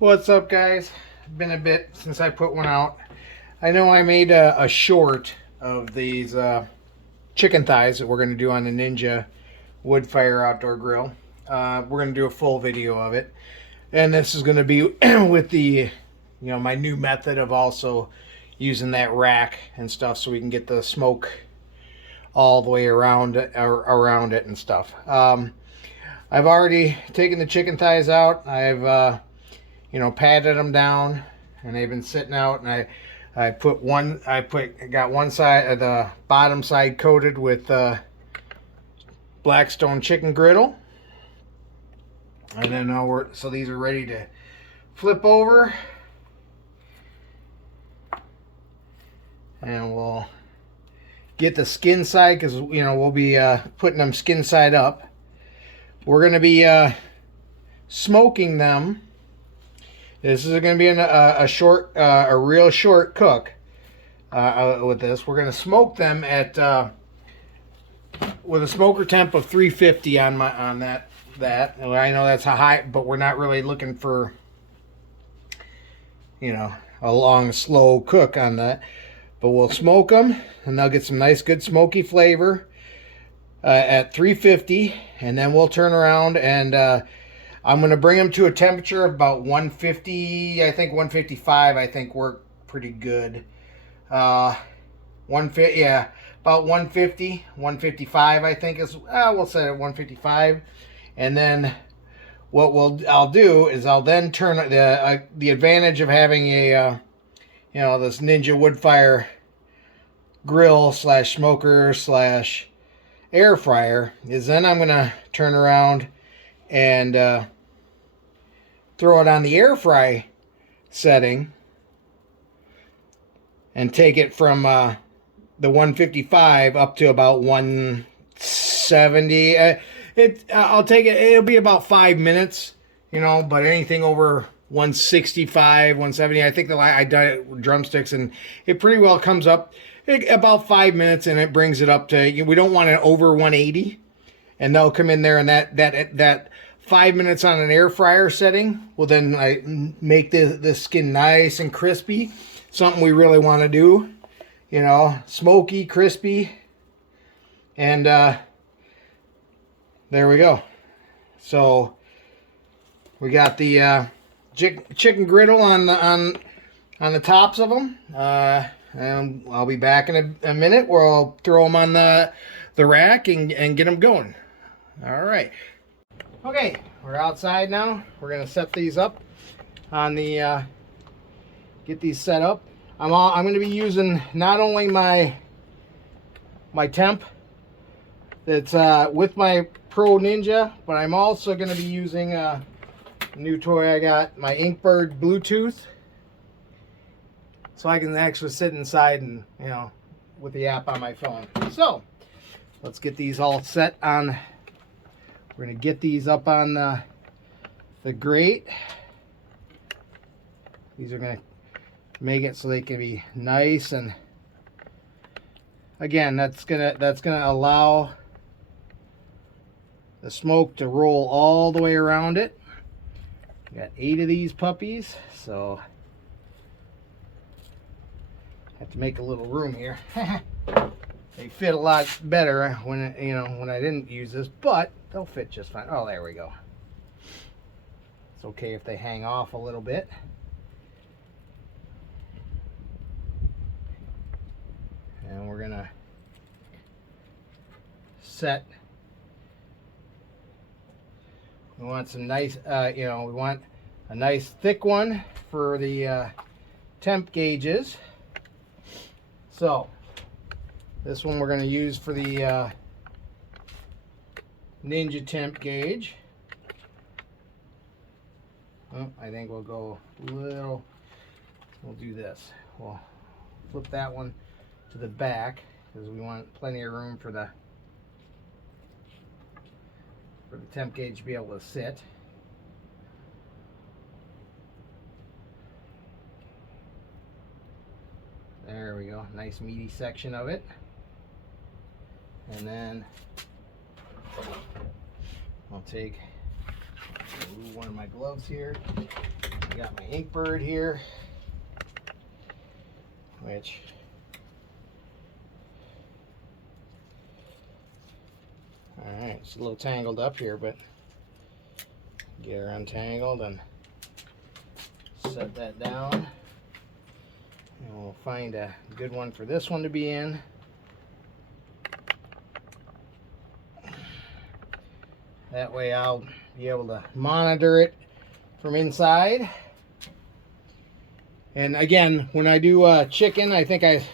What's up, guys? Been a bit since I put one out. I know I made a short of these chicken thighs that we're going to do on the Ninja Woodfire outdoor grill. We're going to do a full video of it, and this is going to be with the, my new method of also using that rack and stuff, so we can get the smoke all the way around it and stuff. I've already taken the chicken thighs out. I've patted them down, and they've been sitting out. And I got one side, the bottom side coated with Blackstone chicken griddle, and then so these are ready to flip over, and we'll get the skin side, because we'll be putting them skin side up. We're going to be smoking them. This is going to be a real short cook with this. We're going to smoke them at with a smoker temp of 350 on that. I know that's a high, but we're not really looking for a long, slow cook on that. But we'll smoke them, and they'll get some nice, good smoky flavor at 350, and then we'll turn around and I'm going to bring them to a temperature of about 150, I think 155, I think work pretty good. 150, yeah, about 150, 155, I think is, we'll set it at 155. And then what I'll do is I'll then turn the advantage of having a, this Ninja Woodfire grill / smoker / air fryer is then I'm going to turn around and throw it on the air fry setting and take it from the 155 up to about 170. I'll take it. It'll be about 5 minutes, but anything over 165, 170. I think I done it with drumsticks, and it pretty well comes up about 5 minutes, and it brings it up to. We don't want it over 180. And they'll come in there, and that 5 minutes on an air fryer setting will then make the skin nice and crispy. Something we really want to do, smoky, crispy, and there we go. So we got the chicken griddle on the tops of them, and I'll be back in a minute where I'll throw them on the rack and get them going. All right. Okay, we're outside now. We're gonna set these up on the get these set up. I'm gonna be using not only my temp that's with my Pro Ninja, but I'm also gonna be using a new toy I got, my Inkbird Bluetooth, so I can actually sit inside and with the app on my phone. So let's get these all set on. We're going to get these up on the grate. These are going to make it so they can be nice, and again, that's going to allow the smoke to roll all the way around it. Got 8 of these puppies, so have to make a little room here. They fit a lot better when I didn't use this, but they'll fit just fine. Oh, there we go. It's okay if they hang off a little bit. And we're gonna set. We want some nice, we want a nice thick one for the temp gauges. So this one we're going to use for the Ninja temp gauge. Oh, I think we'll go we'll do this. We'll flip that one to the back because we want plenty of room for the temp gauge to be able to sit. There we go. Nice meaty section of it. And then I'll take one of my gloves here. I got my ink bird here, which alright, it's a little tangled up here, but get her untangled and set that down. And we'll find a good one for this one to be in. That way I'll be able to monitor it from inside. And again, when I do chicken, I think I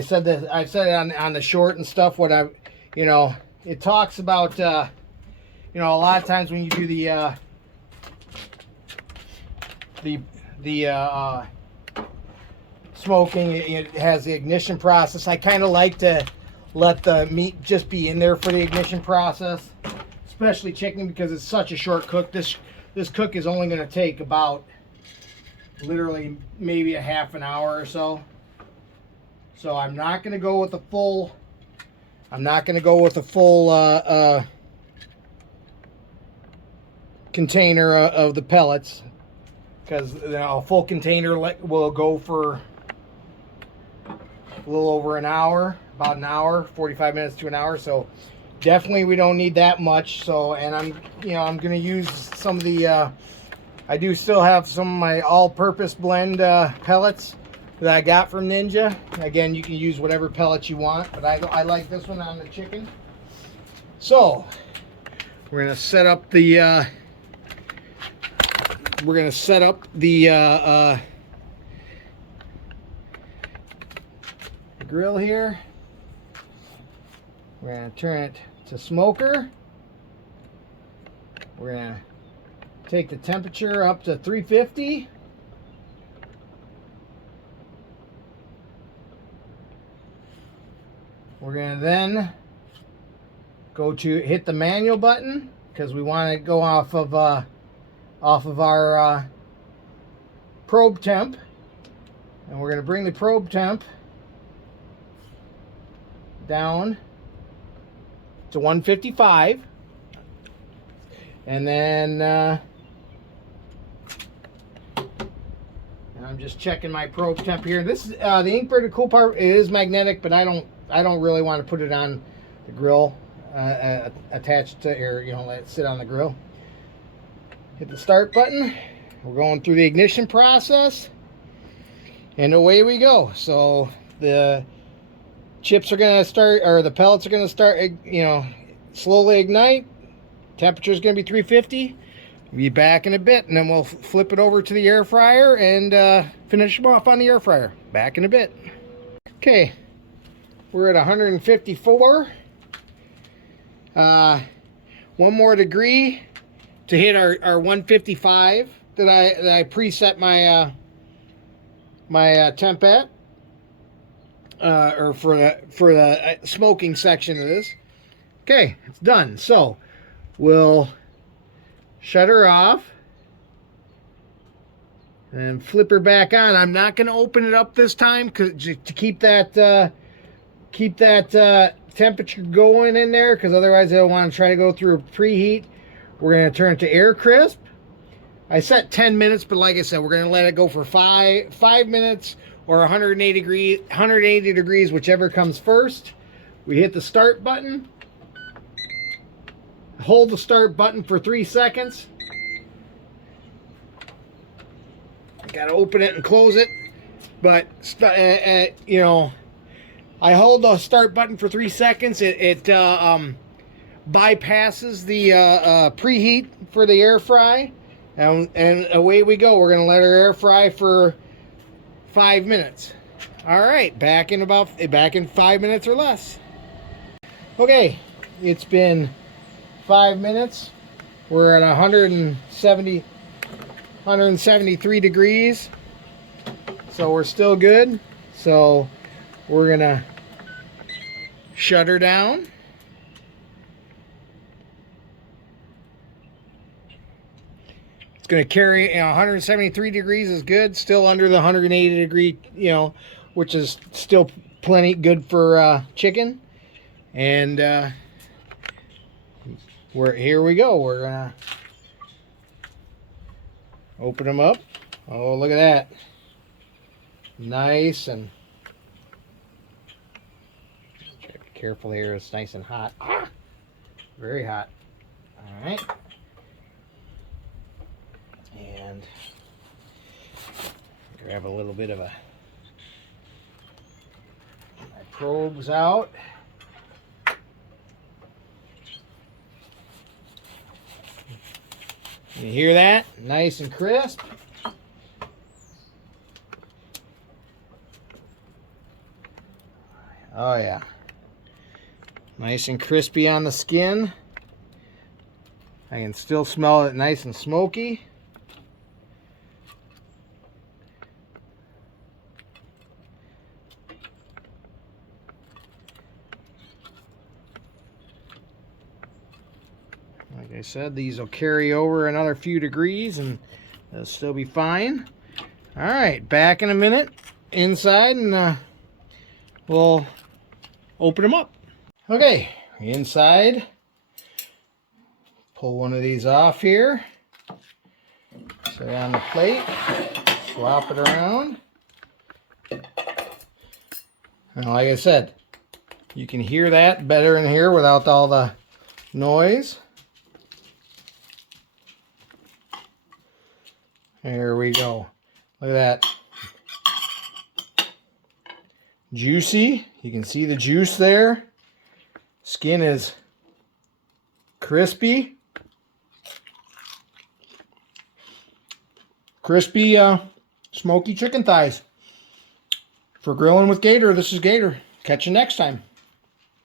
said this, I've said it on the short and stuff, what I, you know, it talks about, you know, a lot of times when you do the smoking, it has the ignition process. I kind of like to let the meat just be in there for the ignition process, especially chicken, because it's such a short cook. This cook is only going to take about literally maybe a half an hour or so. So I'm not going to go with the full. I'm not going to go with a full container of the pellets, because you know, a full container will go for a little over an hour, about an hour, 45 minutes to an hour. So definitely we don't need that much. So, and I'm going to use some of the I do still have some of my all-purpose blend pellets that I got from Ninja. Again, you can use whatever pellets you want, but I like this one on the chicken. So we're gonna set up the grill here. We're gonna turn it to smoker. We're gonna take the temperature up to 350. We're going to then go to hit the manual button, because we want to go off of our probe temp, and we're going to bring the probe temp down to 155, and then I'm just checking my probe temp here. This is the Inkbird. The cool part, it is magnetic, but I don't really want to put it on the grill attached to, or you know, let it sit on the grill. Hit the start button. We're going through the ignition process, and away we go. So the chips are going to start, or the pellets are going to start, you know, slowly ignite. Temperature is going to be 350. Be back in a bit, and then we'll flip it over to the air fryer and finish them off on the air fryer. Back in a bit. Okay, we're at 154. One more degree to hit our 155 that I preset my my temp at, or for the smoking section of this. Okay, it's done. So we'll shut her off and flip her back on. I'm not going to open it up this time, to keep that temperature going in there, because otherwise they'll want to try to go through a preheat. We're going to turn it to air crisp. I set 10 minutes, but like I said, we're going to let it go for 5 minutes or 180 degrees, whichever comes first. We hit the start button. Hold the start button for 3 seconds. Got to open it and close it, but you know, I hold the start button for 3 seconds. It bypasses the preheat for the air fry, and away we go. We're going to let her air fry for 5 minutes. All right, back in 5 minutes or less. Okay, it's been 5 minutes. We're at 173 degrees, so we're still good. So we're gonna shut her down. It's gonna carry, 173 degrees is good, still under the 180 degree, which is still plenty good for chicken. And here we go. We're gonna Open them up. Oh, look at that. Nice and... Try to be careful here. It's nice and hot. Ah! Very hot. All right. And grab a little bit of my probes out. You hear that? Nice and crisp. Oh yeah. Nice and crispy on the skin. I can still smell it nice and smoky. Like I said, these will carry over another few degrees and they'll still be fine. All right, back in a minute inside, and we'll open them up. Okay, inside. Pull one of these off here. Set it on the plate. Swap it around. And like I said, you can hear that better in here without all the noise. There we go. Look at that. Juicy. You can see the juice there. Skin is crispy. Crispy, smoky chicken thighs. For grilling with Gator, this is Gator. Catch you next time.